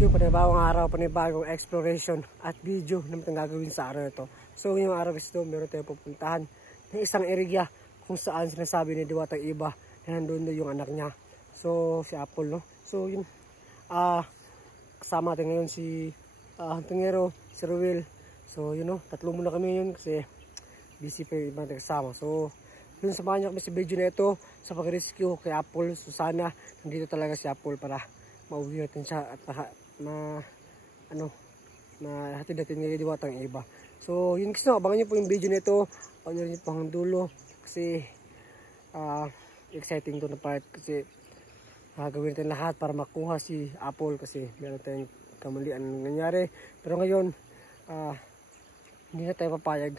Yung panibagong araw, panibagong exploration at video na itong gagawin sa araw ito. So ngayong araw gusto, meron tayong pupuntahan ng isang area kung saan sinasabi ni Diwatang Iba na nandun yung anak niya. So si Apple, no? So yun, kasama natin ngayon si Hantungero, si Ruel. So yun, no, tatlo muna kami yun kasi busy pa yung ibang kasama. So yun, samahan niyo kami sa video na ito sa pag-rescue kay Apple. So sana nandito talaga si Apple para mauwi natin siya at hatid natin ngayon Diwatang Iba. So yun gusto, abangan nyo po yung video nito, abangan nyo po hanggang dulo kasi exciting to na part kasi gagawin natin lahat para makuha si Apple kasi meron tayong kamalian na nangyari. Pero ngayon hindi na tayo papayag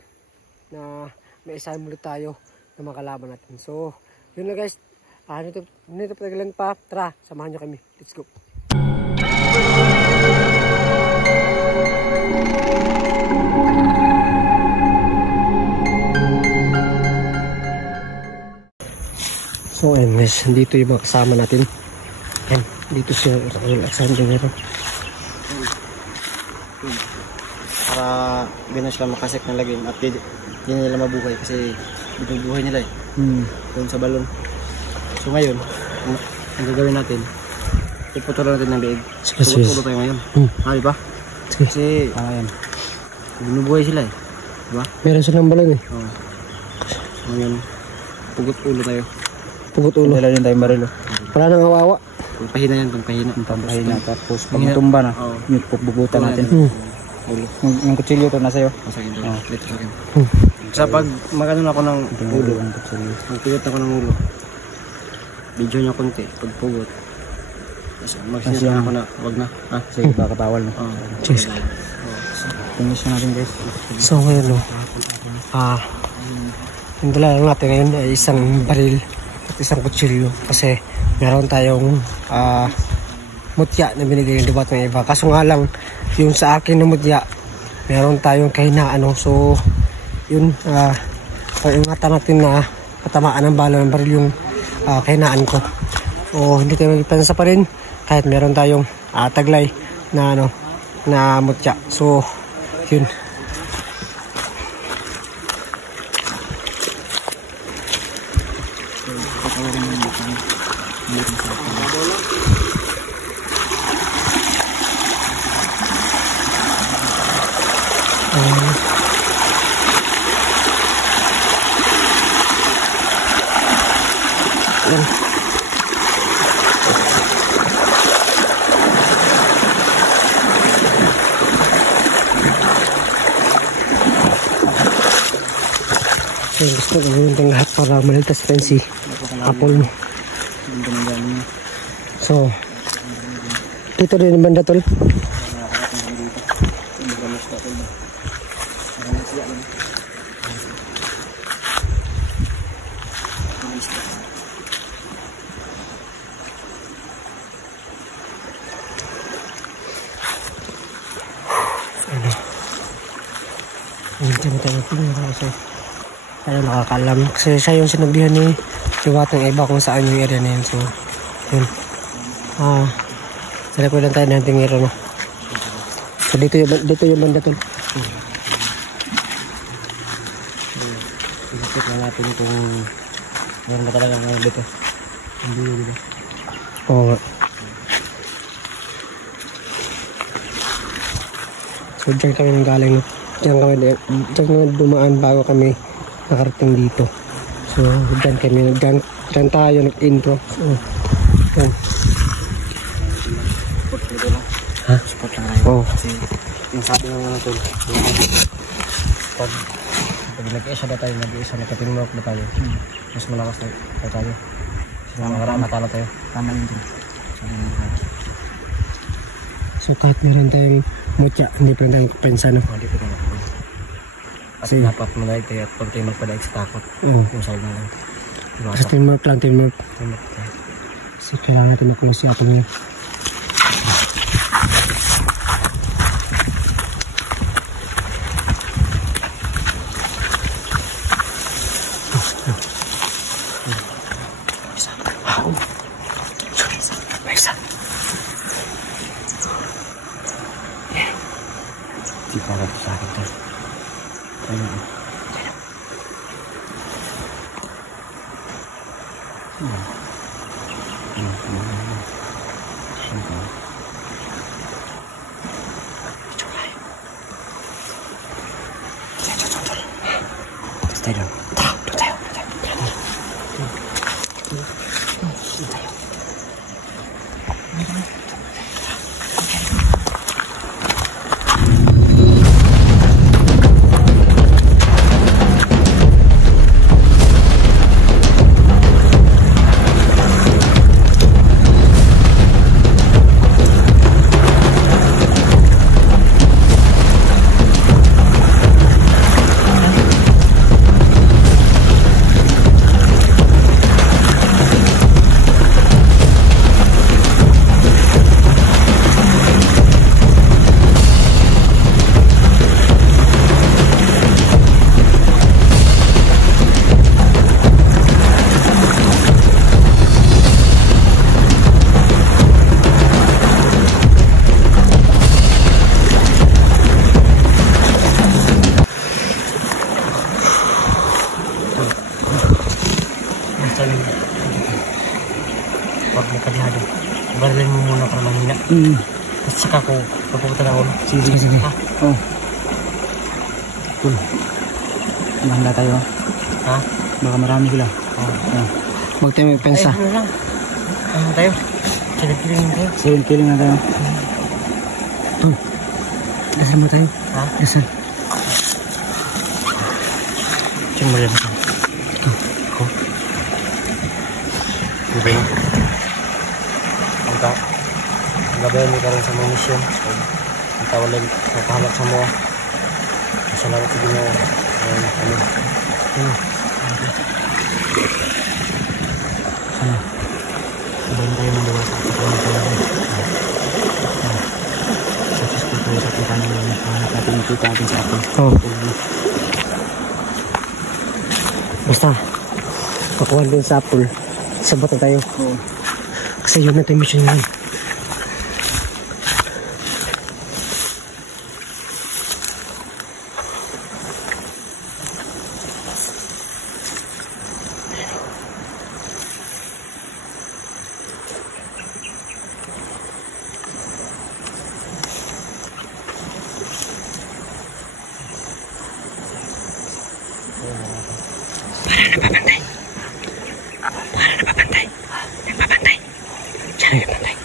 na may isahan muli tayo na makalaban natin. So yun na guys, nito patagalan pa, tara samahan nyo kami, let's go. So ayun guys, dito yung mga kasama natin. Ayan, dito si Raul Alexander. Para hindi na sila makasek ng lagim at hindi nila mabuhay kasi binubuhay nila eh. Doon sa balon. So ngayon, ang gagawin natin, puputulan natin ng leeg. Puputulan tayo ngayon. Di ba? Kasi, ayan, binubuhay sila eh. Diba? Meron silang balon eh. Oo. Ngayon, pugot ulo tayo. Pugot ulo. Dala din tayong barilo. Wala nang awawa. Pampahina yan, pampahina. Pampahina. Tapos pag matumba na, yung pupugutan natin. Ulo. Yung kutsilyo to nasa iyo. Sa akin to. Dito sa akin. Sa pag magano ako ng ulo, magpugot ako ng ulo. Video niya konti, pagpugot. Magsinasya ako na, wag na. Sige, baka bawal na. Cheers. Finish na natin guys. So ngayon, no, yung dala lang natin ngayon ay isang baril at isang kutsilyo kasi meron tayong mutya na binigay ng Diwatang Iba. Kaso nga lang, yung sa akin na mutya, meron tayong kahinaan. So yun, ingatan natin na patamaan ng bala ng baril yung kahinaan ko. O hindi tayo magpipansa pa rin kahit meron tayong taglay na na mutya. So yun. Gusto gawin ng lahat para maligtas pa si Apple mo. So dito rin yung banda tol. Hindi mo tayo kasi tayo nakakalam kasi siya yung sinabihan ni Diwatang Iba kung saan yung area na yun. So yun, sa likod lang tayo ng tingero, no? So dito yung banda tol. Isipit lang natin kung meron na talaga ngayon dito. Hindi yun dito. Oo nga. So dyan kami nang galing. Dyan kami dumaan bago kami nakarating dito. So dyan kami, dyan tayo nag-intro. So dyan. Ha? Spot lang tayo. Oo. Kasi yung sabi ng mga tol, pag nag-isa na tayo, nag-teamwork na tayo, mas malakas na tayo. Kasi matalo tayo. Tama yun din. So kahit meron tayong mutya, hindi pa rin tayong pensa, no? Hindi ko naman. At dapat malaig tayo at pag tayo magpadaig sa takot. Oo. Yung side na lang. Kasi teamwork lang, teamwork. Teamwork tayo. So kailangan natin makuha si Apple ngayon. Di para sa akin tayo. Ayun. Stay down. Pag nakadihado, barilin mo muna para manghina. At saka ko papupunta na ulo. Sige. Oo. Cool. Mahanda tayo. Ha? Baka marami sila. Oo. Huwag tayo may pensa. Ay, ano lang. Ano tayo? Silip-killing tayo. Killing na tayo. Dasal mo tayo. Ha? Dasal. Diyan mo rin. Ako. Gubing. Ang gabayan mo ka rin sa mga mission. Ang tawalan, makahalak sa mga. Masalamat sa Ginoo. Gabayan tayo ng dawa sa kapatid tayo. Successful tayo sa kita namin. Natin nakita natin sa atin. Oo. Basta, pakuha din sa Apple. Sabot na tayo. Oo. Kasi yun na tayo mission yun. Para na papantay. Nagpapantay. Diyan nagpapantay.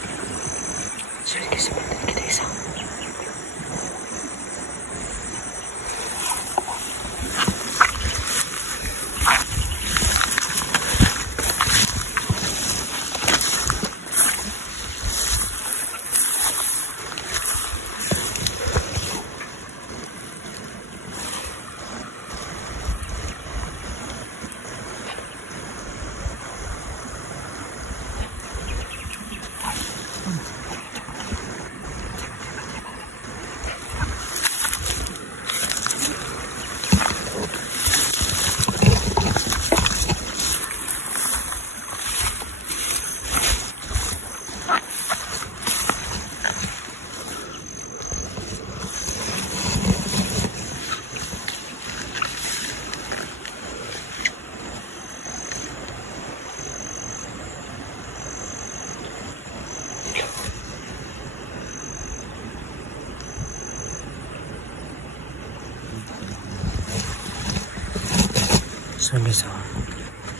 So guys,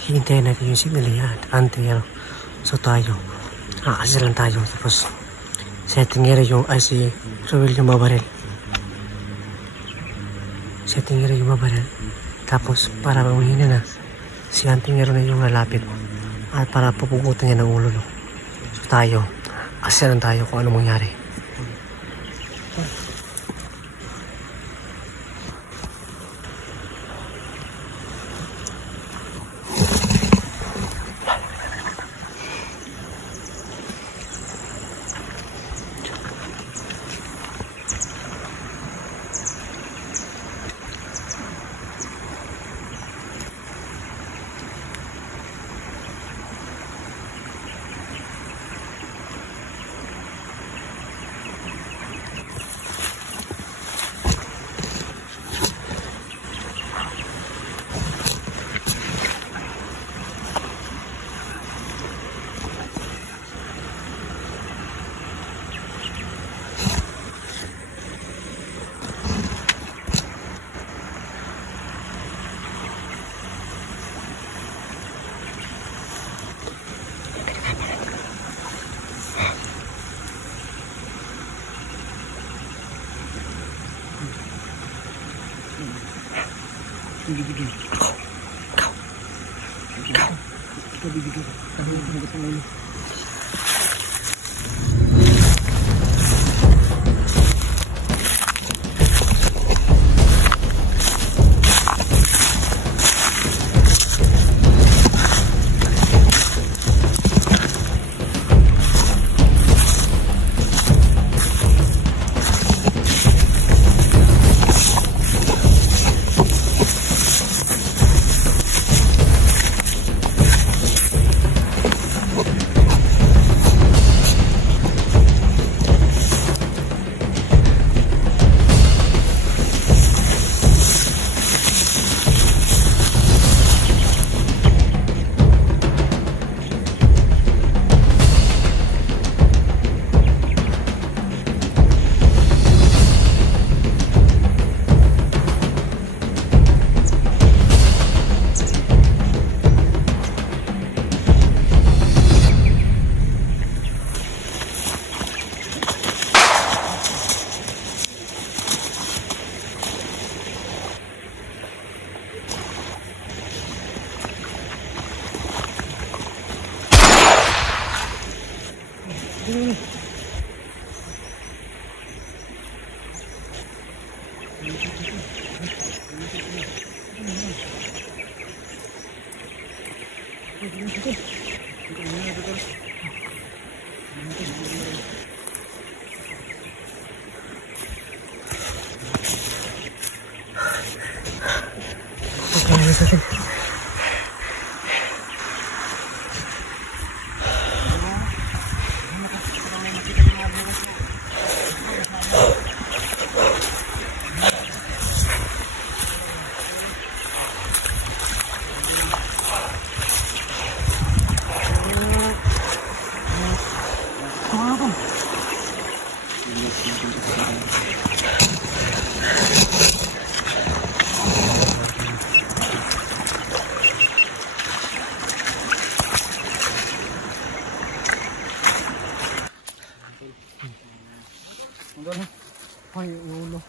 hihintayin natin yung signal yan. Antingero. So tayo, aalis lang tayo. Tapos si Antingero yung, ay si Ruel yung babaril. Si Antingero yung babaril. Tapos para mahina na, si Antingero na yung lalapit. At para pupugutan niya ng ulo. No? So tayo, aalis lang tayo kung ano mangyari. Bibigyan. Ikaw bibigyan. Tayo humagot ng ulo. Ay, ulo.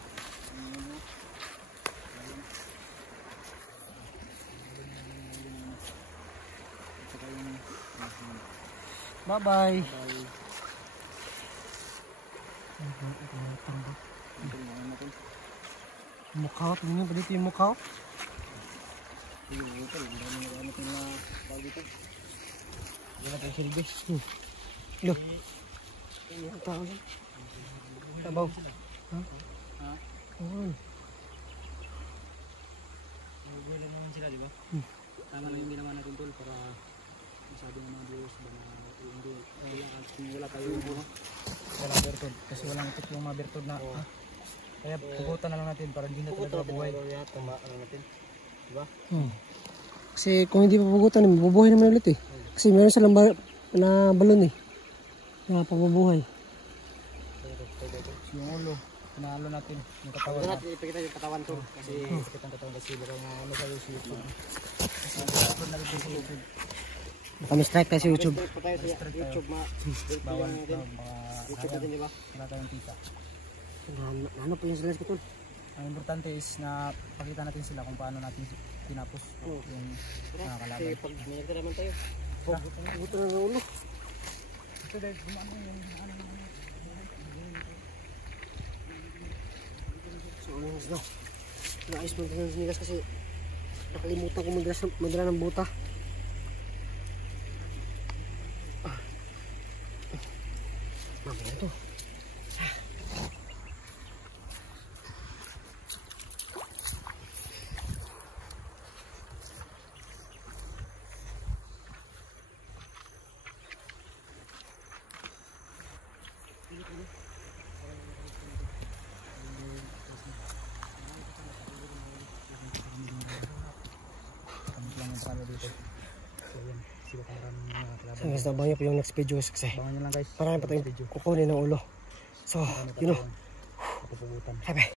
Bye-bye. Mukha, tingnan ba dito yung mukha? Look. Ang tao yan. Tabaw. Ha? Oo. Mabuhay lang naman sila, di ba? Tama lang yung ginawa natin tol para masabi ng mga viewers ba na hindi wala tayo wala bertod. Kasi walang itik yung mga bertod na kaya pugutan na lang natin para hindi na talaga mabuhay. Tama lang natin. Di ba? Kasi kung hindi papugutan, mabubuhay naman ulit eh. Kasi meron silang na balon eh. Na pabubuhay. Yung ulo. Pinalo natin yung katawan Huwag natin ipakita yung katawan ko. Kasi sakit ang katawan kasi baka nga ano sa YouTube. Kasi upload natin sa YouTube. Kami-strike tayo sa YouTube. strike pa tayo sa YouTube. Bawal natin. YouTube natin, di ba? Wala tayong kita. Ano po yung silence ko tol? Ang importante is na pakita natin sila kung paano natin tinapos yung nakakalaban. Kasi pag may naman tayo. Buto na ng ulo. Ito dahil gumaano yung ano. So ano na. Naayos mo ng sinigas kasi nakalimutan ko madala ng buta. Mamaya to. So guys, nabanyo po yung next video kasi Abangan nyo lang guys. marami pa tayong kukunin ng ulo. So, you know. Bye bye.